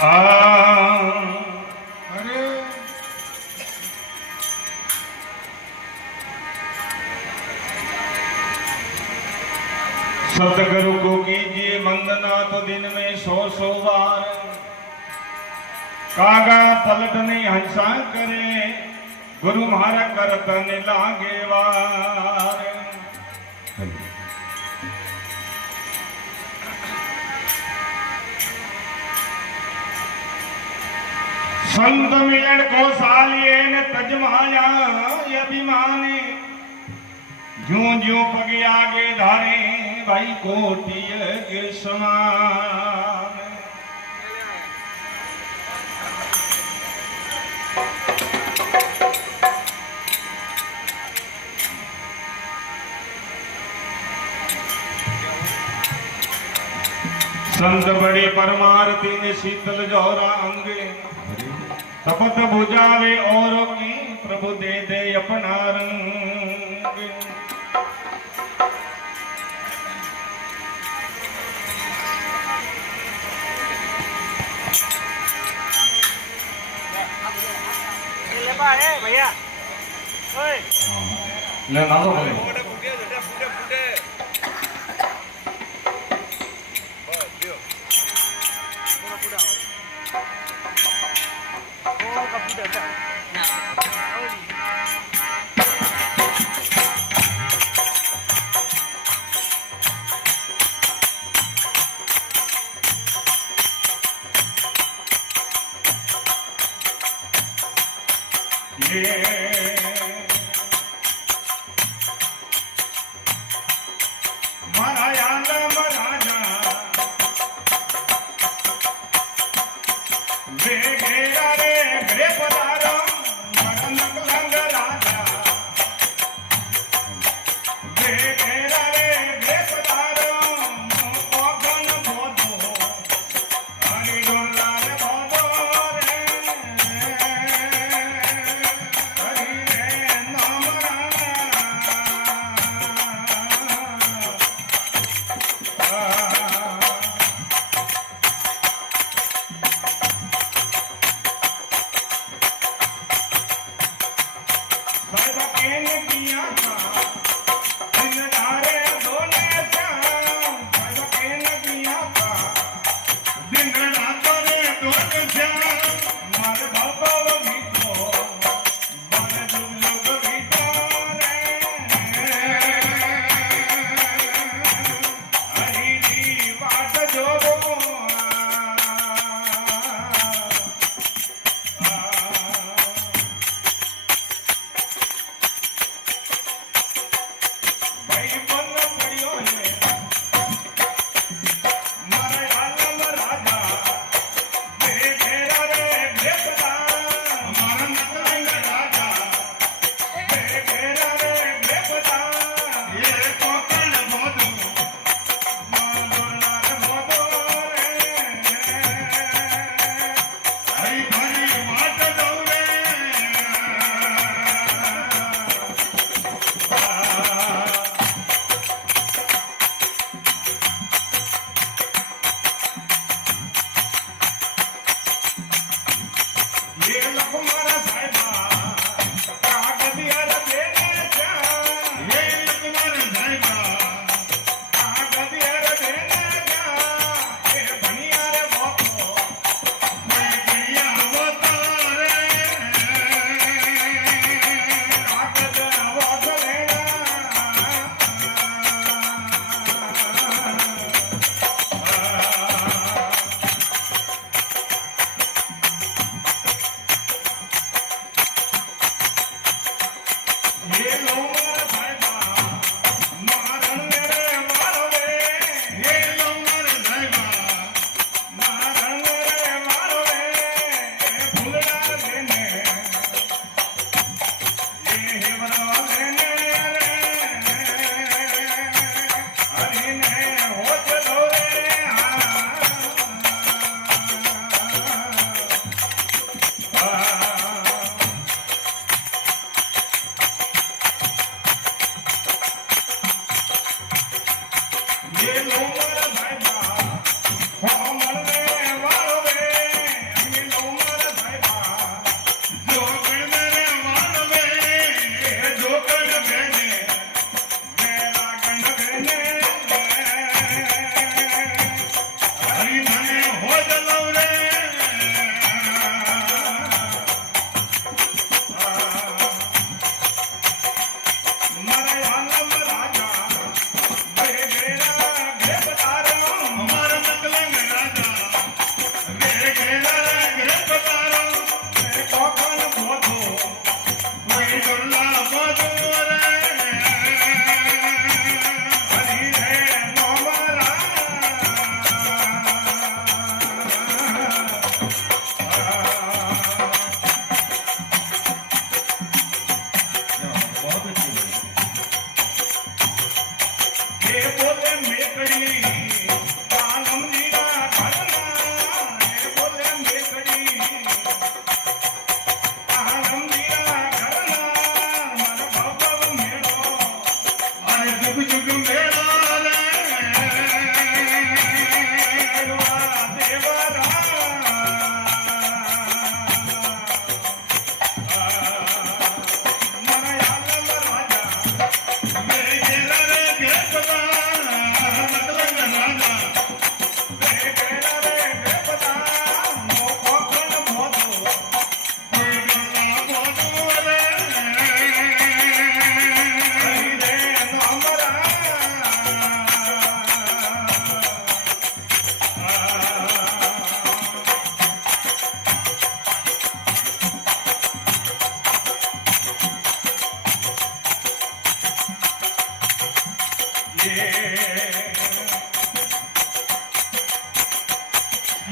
अरे सतगुरु को कीजिए वंदना तो दिन में 100 बार। कागा पलटने हंसा करे गुरु मारा करतन लागे वार। संत मिलन को सालिए ने तजमाया अभिमाने ज्यों ज्यों पगे आगे धारे भाई कोटिय के समान। संत बड़े परमारती ने शीतल जोरा अंगे तपत बुझावे और की प्रभु दे दे अपना रंग। भैया ले ना तो बोले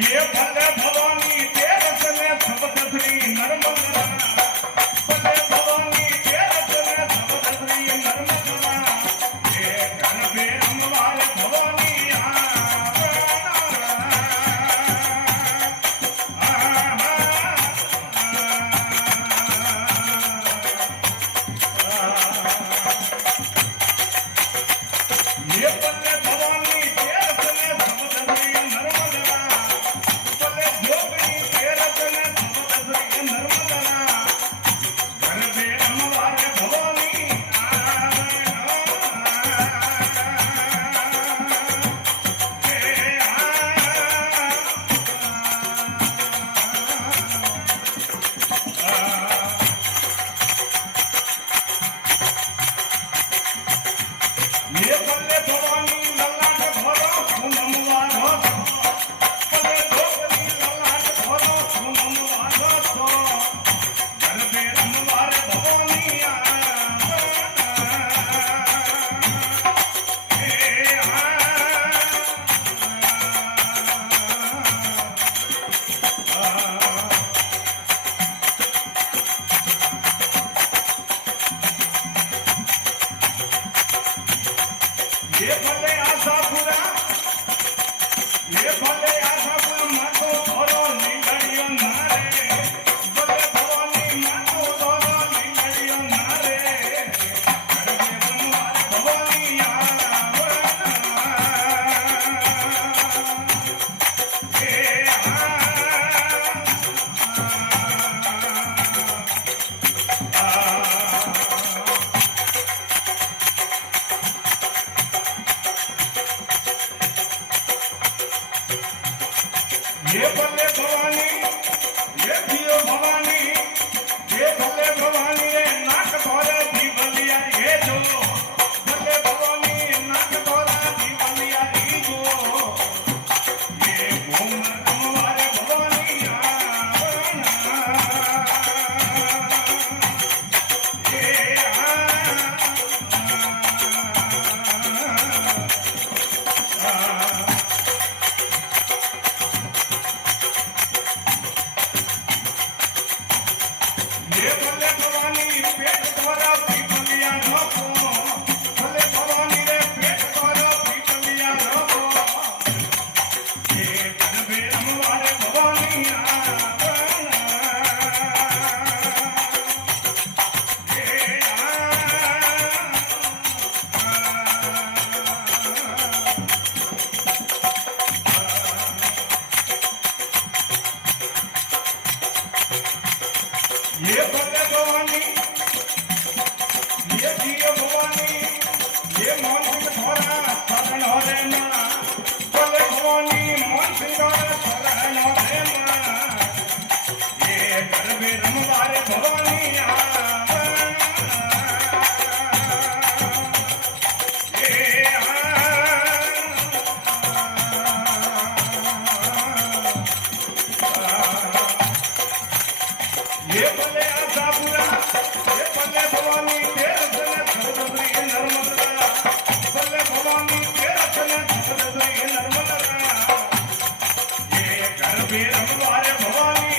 ये भले भवानी तेरस में शब्द श्री नर्मदा भले भवानी तेरस में शब्द श्री नर्मदा ये घर पे अमवार भवानी ये भले भवानी तेरस में शब्द श्री नर्मदा भले जोगनी तेरस में शब्द श्री नर्मदा घर पे अमवार भवानी ये भले भवानी ललाट भरो पूनम वारो भले जोगनी ललाट भरो पूनम वारो घर पे अमवार भवानी ये भले आशापुरा ये भले आशापुर मातो धरो नीलड़ियो नारे भले भवानी मातो धरो नीलड़ियो नारे घर पे अमवार भवानी ये भले भवानी ये जियो भवानी ये भले भवानी रे नाक धोरे दीवलिया ये जो भले भवानी नाक धोरे दीवलिया ये जो ये घूमर अमवार भवानी ये भले भवानी पेट द्वारा पीपलिया रोको भले भवानी रे पेट द्वारा पीपलिया रोको ये घर पे अमवार भवानी ये भले भवानी ये जियो भवानी ये मोहन सिंह धोरा शरण हो रे ना भले भवानी मोहन सिंह धोरा शरण हो रे ना ये घर पे अमवार भवानी ये भले आशापुरा ये भले भवानी तेरस में शब्द श्री नर्मदा भले भवानी तेरस में शब्द श्री नर्मदा ये घर पे अमवार भवानी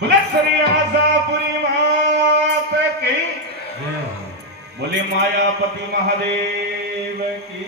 बोले श्री आशापुरी मात की बोले मायापति महादेव की